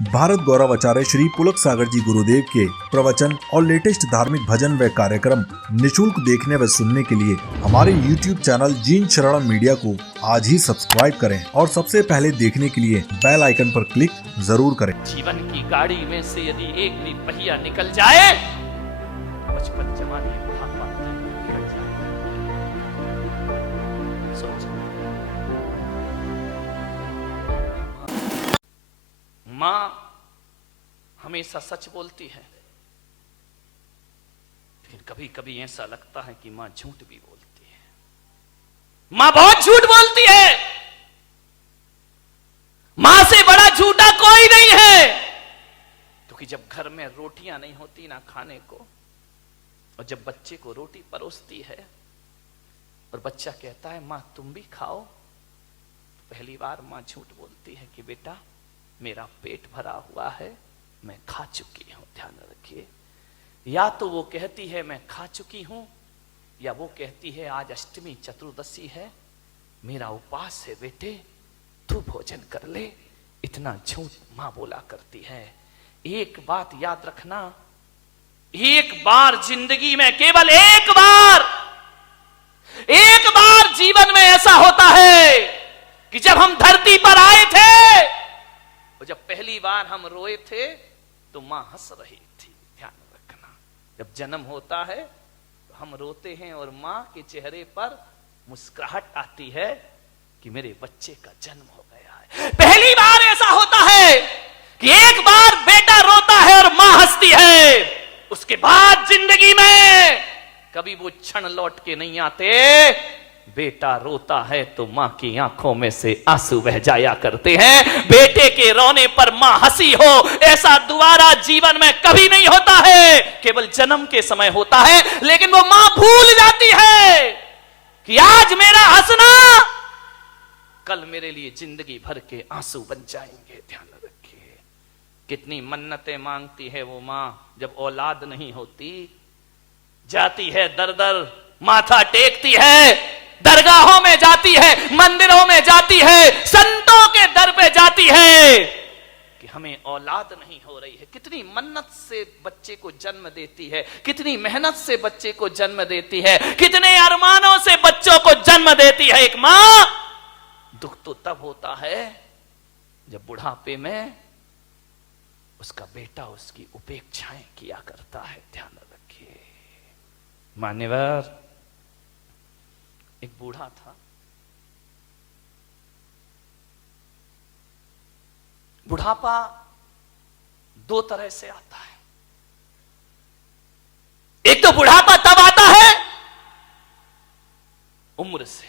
भारत गौरव आचार्य श्री पुलक सागर जी गुरुदेव के प्रवचन और लेटेस्ट धार्मिक भजन व कार्यक्रम निशुल्क देखने व सुनने के लिए हमारे YouTube चैनल जीन शरणम मीडिया को आज ही सब्सक्राइब करें और सबसे पहले देखने के लिए बेल आइकन पर क्लिक जरूर करें। जीवन की गाड़ी में से यदि एक भी पहिया निकल जाए, बचपन जवानी बुढ़ापा निकल जाए। सोचो, माँ हमेशा सच बोलती है, लेकिन कभी कभी ऐसा लगता है कि माँ झूठ भी बोलती है। माँ बहुत झूठ बोलती है। मां से बड़ा झूठा कोई नहीं है, क्योंकि जब घर में रोटियां नहीं होती ना खाने को, और जब बच्चे को रोटी परोसती है और बच्चा कहता है मां तुम भी खाओ, तो पहली बार मां झूठ बोलती है कि बेटा मेरा पेट भरा हुआ है, मैं खा चुकी हूं, ध्यान रखिए। या तो वो कहती है मैं खा चुकी हूं, या वो कहती है आज अष्टमी चतुर्दशी है, मेरा उपवास है बेटे, तू भोजन कर ले। इतना झूठ मां बोला करती है। एक बात याद रखना, एक बार जिंदगी में, केवल एक बार जीवन में ऐसा होता है कि जब हम धरती पर आए थे और जब पहली बार हम रोए थे तो मां हंस रही थी। ध्यान रखना, जब जन्म होता है तो हम रोते हैं और मां के चेहरे पर मुस्कुराहट आती है कि मेरे बच्चे का जन्म हो गया है। पहली बार ऐसा होता है कि एक बार बेटा रोता है और मां हंसती है। उसके बाद जिंदगी में कभी वो क्षण लौट के नहीं आते। बेटा रोता है तो मां की आंखों में से आंसू बह जाया करते हैं। बेटे के रोने पर मां हंसी हो, ऐसा दोबारा जीवन में कभी नहीं होता है, केवल जन्म के समय होता है। लेकिन वो मां भूल जाती है कि आज मेरा हंसना कल मेरे लिए जिंदगी भर के आंसू बन जाएंगे। ध्यान रखिए, कितनी मन्नतें मांगती है वो मां। जब औलाद नहीं होती, जाती है दर दर, माथा टेकती है, दरगाहों में जाती है, मंदिरों में जाती है, संतों के दर पे जाती है कि हमें औलाद नहीं हो रही है। कितनी मन्नत से बच्चे को जन्म देती है, कितनी मेहनत से बच्चे को जन्म देती है, कितने अरमानों से बच्चों को जन्म देती है एक मां। दुख तो तब होता है जब बुढ़ापे में उसका बेटा उसकी उपेक्षाएं किया करता है। ध्यान रखिए मान्यवर, एक बूढ़ा था। बुढ़ापा दो तरह से आता है। एक तो बुढ़ापा तब आता है उम्र से,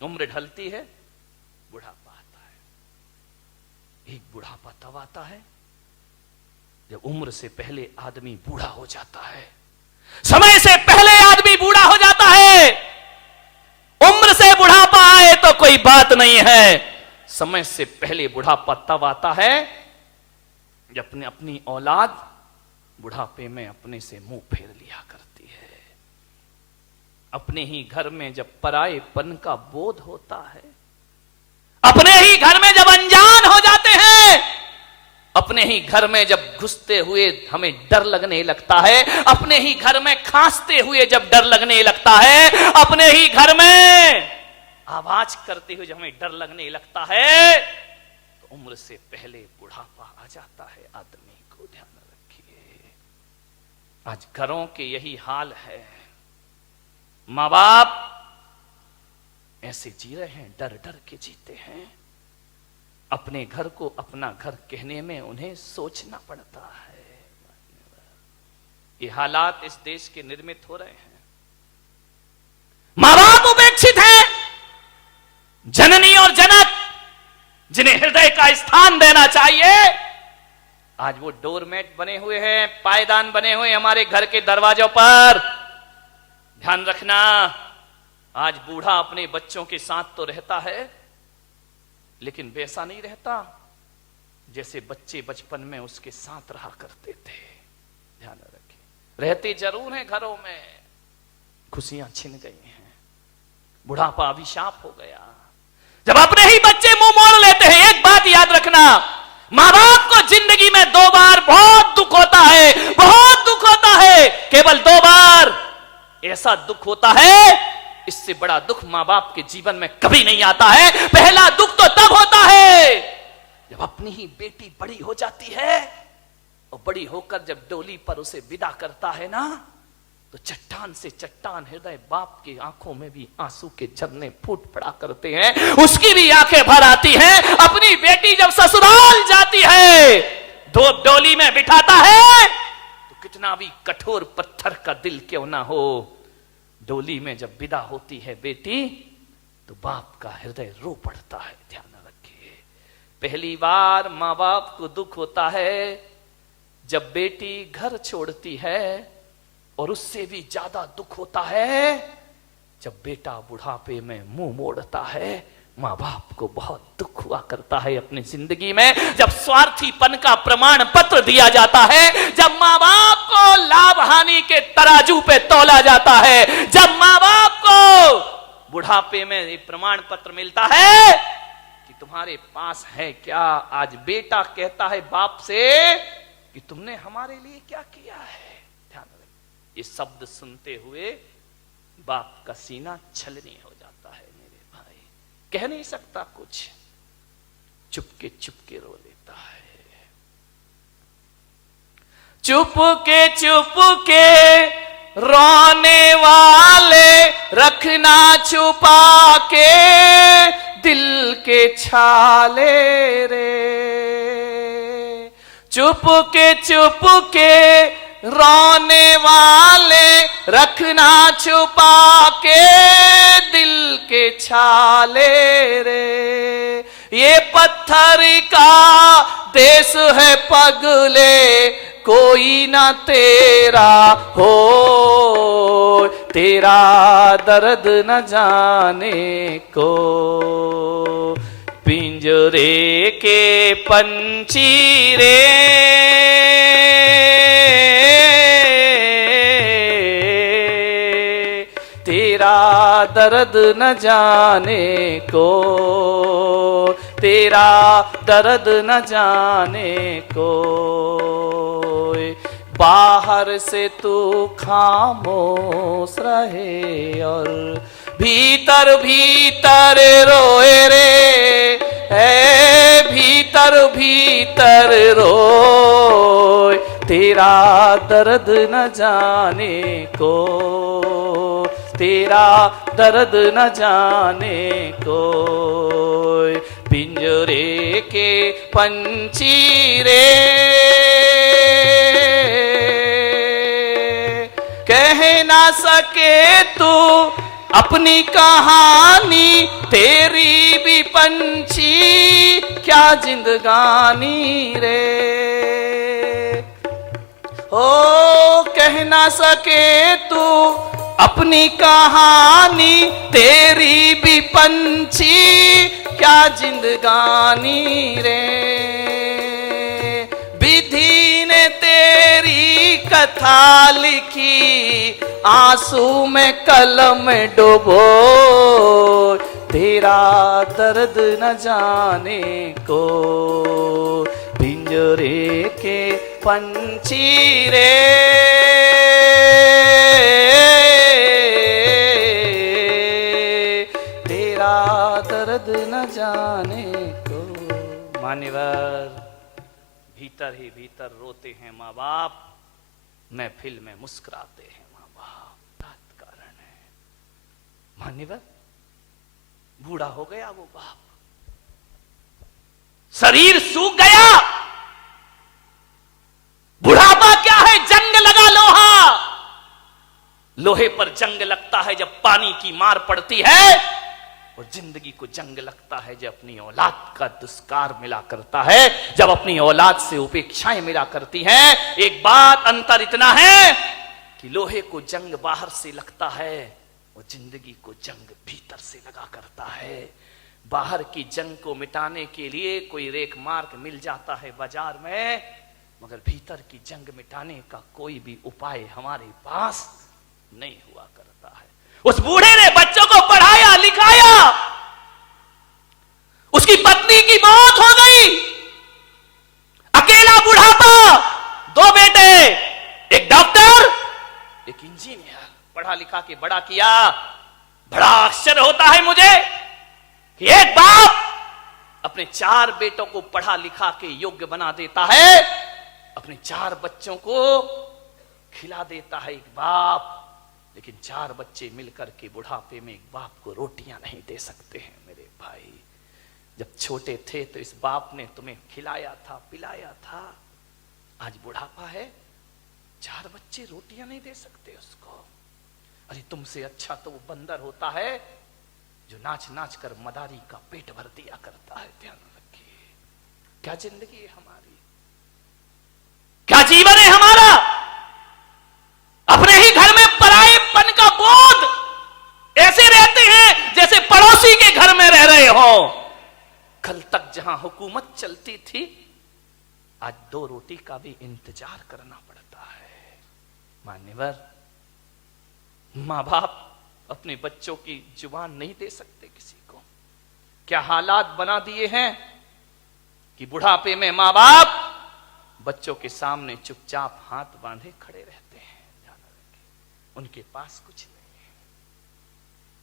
उम्र ढलती है, बुढ़ापा आता है। एक बुढ़ापा तब आता है जब उम्र से पहले आदमी बूढ़ा हो जाता है। समय से पहले आदमी बूढ़ा हो जाता है। उम्र से बुढ़ापा आए तो कोई बात नहीं है, समय से पहले बुढ़ापा तब आता है जब अपनी औलाद बुढ़ापे में अपने से मुंह फेर लिया करती है। अपने ही घर में जब परायेपन का बोध होता है, अपने ही घर में जब अनजान हो जाते हैं, अपने ही घर में जब घुसते हुए हमें डर लगने लगता है, अपने ही घर में खांसते हुए जब डर लगने लगता है, अपने ही घर में आवाज करते हुए जब हमें डर लगने लगता है, तो उम्र से पहले बुढ़ापा आ जाता है आदमी को। ध्यान रखिए, आज घरों के यही हाल है। माँ बाप ऐसे जी रहे हैं, डर डर के जीते हैं। अपने घर को अपना घर कहने में उन्हें सोचना पड़ता है। ये हालात इस देश के निर्मित हो रहे हैं। मां बाप उपेक्षित हैं। जननी और जनक जिन्हें हृदय का स्थान देना चाहिए, आज वो डोरमेट बने हुए हैं, पायदान बने हुए हमारे घर के दरवाजों पर। ध्यान रखना, आज बूढ़ा अपने बच्चों के साथ तो रहता है, लेकिन वैसा नहीं रहता जैसे बच्चे बचपन में उसके साथ रहा करते थे। ध्यान रखिए, रहते जरूर हैं घरों में, खुशियां छिन गई हैं, बुढ़ापा अभिशाप हो गया। जब अपने ही बच्चे मुंह मोड़ लेते हैं, एक बात याद रखना, मां बाप को जिंदगी में 2 बार बहुत दुख होता है, बहुत दुख होता है, केवल 2 बार ऐसा दुख होता है, इससे बड़ा दुख मां बाप के जीवन में कभी नहीं आता है। पहला दुख तो तब होता है जब अपनी ही बेटी बड़ी हो जाती है, और बड़ी होकर जब डोली पर उसे विदा करता है ना, तो चट्टान से चट्टान हृदय बाप की आंखों में भी आंसू के झरने फूट पड़ा करते हैं, उसकी भी आंखें भर आती हैं। अपनी बेटी जब ससुराल जाती है, दो डोली में बिठाता है, तो कितना भी कठोर पत्थर का दिल क्यों ना हो, डोली में जब विदा होती है बेटी, तो बाप का हृदय रो पड़ता है। ध्यान रखिए, पहली बार मां बाप को दुख होता है जब बेटी घर छोड़ती है, और उससे भी ज्यादा दुख होता है जब बेटा बुढ़ापे में मुंह मोड़ता है। मां बाप को बहुत दुख हुआ करता है अपनी जिंदगी में, जब स्वार्थीपन का प्रमाण पत्र दिया जाता है, जब मां बाप को लाभ हानि के तराजू पे तौला जाता है, जब मां बाप को बुढ़ापे में ये प्रमाण पत्र मिलता है कि तुम्हारे पास है क्या। आज बेटा कहता है बाप से कि तुमने हमारे लिए क्या किया है। ध्यान रखिए, ये शब्द सुनते हुए बाप का सीना छलनी हो जाता है। मेरे भाई, कह नहीं सकता कुछ, चुपके रो लेता है। चुपके रोने वाले रखना छुपा के दिल के छाले रे। चुपके रोने वाले रखना छुपा के दिल के छाले रे। ये पत्थर का देश है पगले, कोई ना तेरा हो, तेरा दर्द न जाने को। पिंजरे के पंछी रे, तेरा दर्द न जाने को, तेरा दर्द न जाने को। बाहर से तू खामोश रहे और भीतर भीतर रोए रे, है भीतर भीतर रोए, तेरा दर्द न जाने को, तेरा दर्द न जाने को। पिंजरे के पंछी रे, कह ना सके तू अपनी कहानी, तेरी भी पंछी क्या जिंदगानी रे। ओ कह ना सके तू अपनी कहानी, तेरी भी पंछी क्या जिंदगानी रे। विधि ने तेरी कथा लिखी, आंसू में कलम डुबो, तेरा दर्द न जाने को। पिंजरे के पंछी रे, तेरा दर्द न जाने को। मान्यवर, भीतर ही भीतर रोते हैं माँ बाप, महफिल में मुस्कुराते हैं माँ बाप। कारण है मान्यवर, बूढ़ा हो गया वो बाप, शरीर सूख गया। बुढ़ापा क्या है? जंग लगा लोहा। लोहे पर जंग लगता है जब पानी की मार पड़ती है, और जिंदगी को जंग लगता है जब अपनी औलाद का दुष्कार मिला करता है, जब अपनी औलाद से उपेक्षाएं मिला करती हैं। एक बात अंतर इतना है कि लोहे को जंग बाहर से लगता है, और जिंदगी को जंग भीतर से लगा करता है। बाहर की जंग को मिटाने के लिए कोई रेख मार्ग मिल जाता है बाजार में, मगर भीतर की जंग मिटाने का कोई भी उपाय हमारे पास नहीं हुआ करता है। उस बूढ़े ने बच्चों को पढ़ाया लिखाया, उसकी पत्नी की मौत हो गई, पढ़ा लिखा के बड़ा किया। बड़ा आश्चर्य होता है मुझे कि एक बाप अपने 4 बेटों को पढ़ा लिखा के योग्य बना देता है, अपने 4 बच्चों को खिला देता है एक बाप, लेकिन 4 बच्चे मिलकर के बुढ़ापे में एक बाप को रोटियां नहीं दे सकते हैं। मेरे भाई, जब छोटे थे तो इस बाप ने तुम्हें खिलाया था, पिलाया था, आज बुढ़ापा है, 4 बच्चे रोटियां नहीं दे सकते उसको। अरे तुमसे अच्छा तो वो बंदर होता है जो नाच नाच कर मदारी का पेट भर दिया करता है। ध्यान रखिए, क्या जिंदगी है हमारी, क्या जीवन है हमारा। अपने ही घर में परायेपन का बोध, ऐसे रहते हैं जैसे पड़ोसी के घर में रह रहे हो। कल तक जहां हुकूमत चलती थी, आज 2 रोटी का भी इंतजार करना पड़ता है। मान्यवर, मां बाप अपने बच्चों की जुबान नहीं दे सकते किसी को। क्या हालात बना दिए हैं कि बुढ़ापे में मां बाप बच्चों के सामने चुपचाप हाथ बांधे खड़े रहते हैं। ध्यान रखिए, उनके पास कुछ नहीं है।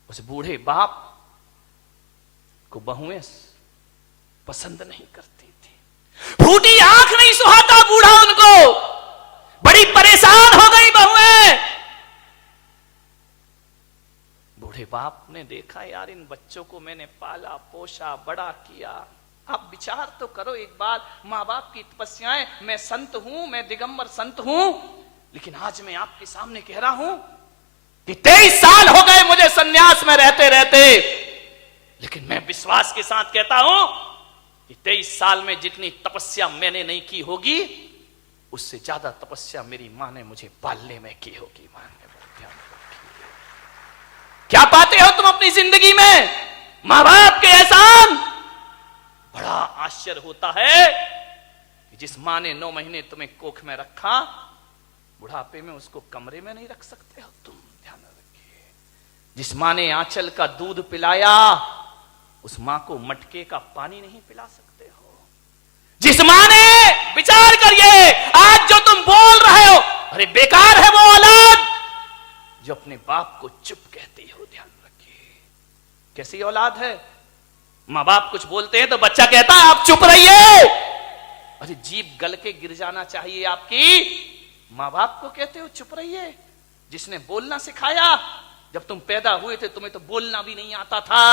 उस बूढ़े बाप को बहुएं पसंद नहीं करती थी, फूटी आंख नहीं सुहाता बूढ़ा उनको, बड़ी परेशान हो गई बहुएं। बूढ़े बाप ने देखा, यार इन बच्चों को मैंने पाला पोसा बड़ा किया, आप विचार तो करो एक बार। माँ बाप की तपस्याएं, मैं संत हूं, मैं दिगंबर संत हूं, लेकिन आज मैं आपके सामने कह रहा हूं कि 23 साल हो गए मुझे सन्यास में रहते रहते, लेकिन मैं विश्वास के साथ कहता हूं कि 23 साल में जितनी तपस्या मैंने नहीं की होगी, उससे ज्यादा तपस्या मेरी मां ने मुझे पालने में की होगी। क्या पाते हो तुम अपनी जिंदगी में? मां बाप के एहसान। बड़ा आश्चर्य होता है कि जिस मां ने 9 महीने तुम्हें कोख में रखा, बुढ़ापे में उसको कमरे में नहीं रख सकते हो तुम। ध्यान रखिए, जिस मां ने आंचल का दूध पिलाया, उस मां को मटके का पानी नहीं पिला सकते हो। जिस मां ने, विचार करिए, आज जो तुम बोल रहे हो, अरे बेकार है वो औलाद जो अपने बाप को चुप कहती हो। ध्यान रखिए, कैसी औलाद है। मां बाप कुछ बोलते हैं तो बच्चा कहता है आप चुप रहिए। अरे जीभ गल के गिर जाना चाहिए आपकी। मां बाप को कहते हो चुप रहिए, जिसने बोलना सिखाया। जब तुम पैदा हुए थे तुम्हें तो बोलना भी नहीं आता था।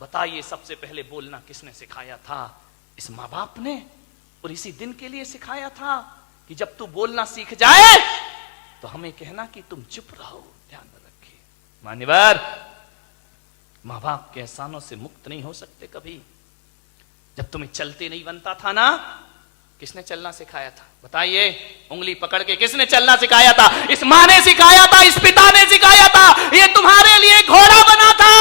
बताइए सबसे पहले बोलना किसने सिखाया था? इस मां बाप ने। और इसी दिन के लिए सिखाया था कि जब तू बोलना सीख जाए तो हमें कहना कि तुम चुप रहो। ध्यान रखिए मान्यवर, मां बाप के एहसानों से मुक्त नहीं हो सकते कभी। जब तुम्हें चलते नहीं बनता था ना, किसने चलना सिखाया था? बताइए, उंगली पकड़ के किसने चलना सिखाया था? इस मां ने सिखाया था, इस पिता ने सिखाया था। ये तुम्हारे लिए घोड़ा बना था,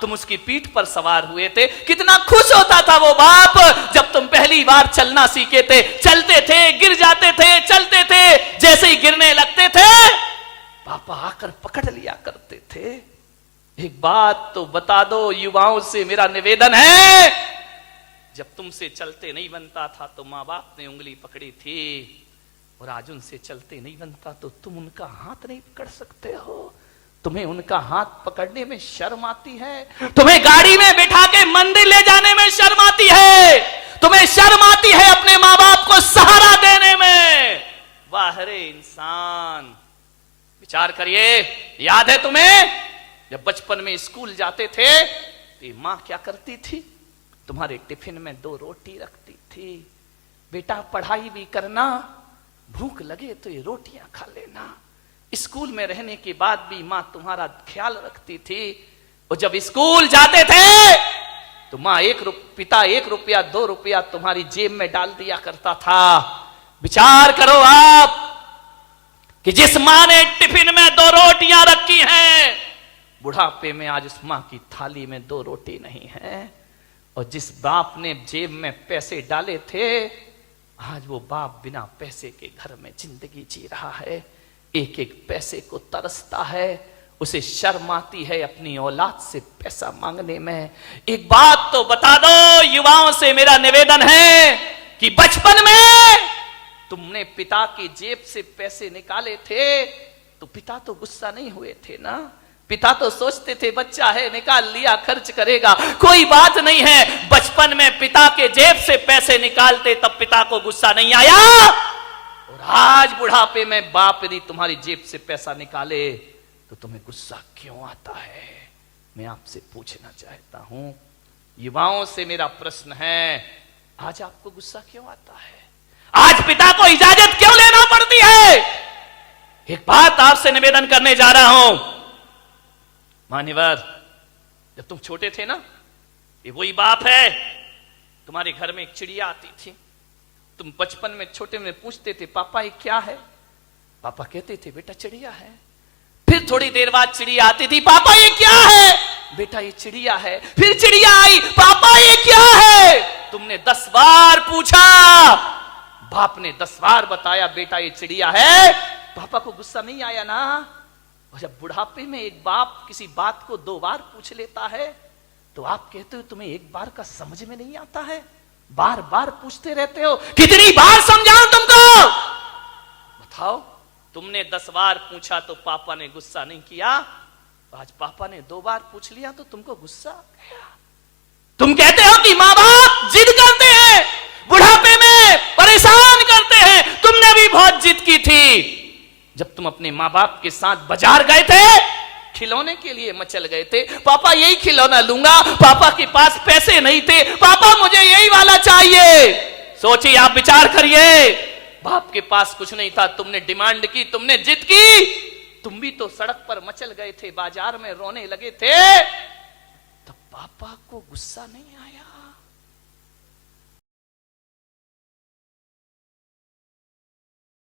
तुम उसकी पीठ पर सवार हुए थे। कितना खुश होता था वो बाप जब तुम पहली बार चलना सीखे थे। चलते थे, गिर जाते थे, चलते थे, जैसे ही गिरने लगते थे पापा आकर पकड़ लिया करते थे। एक बात तो बता दो, युवाओं से मेरा निवेदन है, जब तुमसे चलते नहीं बनता था तो मां बाप ने उंगली पकड़ी थी, और आज उनसे चलते नहीं बनता तो तुम उनका हाथ नहीं पकड़ सकते हो। तुम्हें उनका हाथ पकड़ने में शर्म आती है, तुम्हें गाड़ी में बिठा के मंदिर ले जाने में शर्म आती है, तुम्हें शर्म आती है अपने मां बाप को सहारा देने में। वाह रे इंसान, विचार करिए। याद है तुम्हें जब बचपन में स्कूल जाते थे तो मां क्या करती थी? तुम्हारे टिफिन में 2 रोटी रखती थी। बेटा पढ़ाई भी करना, भूख लगे तो ये रोटियां खा लेना। स्कूल में रहने के बाद भी मां तुम्हारा ख्याल रखती थी। और जब स्कूल जाते थे तो मां पिता 1 रुपया 2 रुपया तुम्हारी जेब में डाल दिया करता था। विचार करो आप कि जिस मां ने टिफिन में 2 रोटियां रखी हैं, बुढ़ापे में आज उस मां की थाली में 2 रोटी नहीं है। और जिस बाप ने जेब में पैसे डाले थे, आज वो बाप बिना पैसे के घर में जिंदगी जी रहा है। एक एक पैसे को तरसता है, उसे शर्म आती है अपनी औलाद से पैसा मांगने में। एक बात तो बता दो, युवाओं से मेरा निवेदन है कि बचपन में तुमने पिता की जेब से पैसे निकाले थे तो पिता तो गुस्सा नहीं हुए थे ना। पिता तो सोचते थे बच्चा है, निकाल लिया, खर्च करेगा, कोई बात नहीं है। बचपन में पिता के जेब से पैसे निकालते तब पिता को गुस्सा नहीं आया, और आज बुढ़ापे में बाप यदि तुम्हारी जेब से पैसा निकाले तो तुम्हें गुस्सा क्यों आता है? मैं आपसे पूछना चाहता हूं, युवाओं से मेरा प्रश्न है, आज आपको गुस्सा क्यों आता है? आज पिता को इजाजत क्यों लेना पड़ती है? एक बात आपसे निवेदन करने जा रहा हूं, मान्यवर, जब तुम छोटे थे ना, ये वही बाप है, तुम्हारे घर में एक चिड़िया आती थी, तुम बचपन में छोटे में पूछते थे पापा ये क्या है? पापा कहते थे बेटा चिड़िया है। फिर थोड़ी देर बाद चिड़िया आती थी, पापा ये क्या है? बेटा ये चिड़िया है। फिर चिड़िया आई, पापा ये क्या है? तुमने 10 बार पूछा, बाप ने 10 बार बताया बेटा ये चिड़िया है। पापा को गुस्सा नहीं आया ना? और जब बुढ़ापे में एक बाप किसी बात को 2 बार पूछ लेता है तो आप कहते हो तुम्हें एक बार का समझ में नहीं आता है, बार बार पूछते रहते हो। कितनी बार समझाऊं तुमको? बताओ, तुमने 10 बार पूछा तो पापा ने गुस्सा नहीं किया, आज पापा ने 2 बार पूछ लिया तो तुमको गुस्सा आ गया। तुम कहते हो कि मां बाप जिद करते हैं, बुढ़ापे में परेशान करते हैं। तुमने भी बहुत जिद की थी जब तुम अपने मां बाप के साथ बाजार गए थे, खिलौने के लिए मचल गए थे, पापा यही खिलौना लूंगा, पापा के पास पैसे नहीं थे, पापा मुझे यही वाला चाहिए। सोचिए, आप विचार करिए, बाप के पास कुछ नहीं था, तुमने डिमांड की, तुमने जिद की, तुम भी तो सड़क पर मचल गए थे, बाजार में रोने लगे थे, तब पापा को गुस्सा नहीं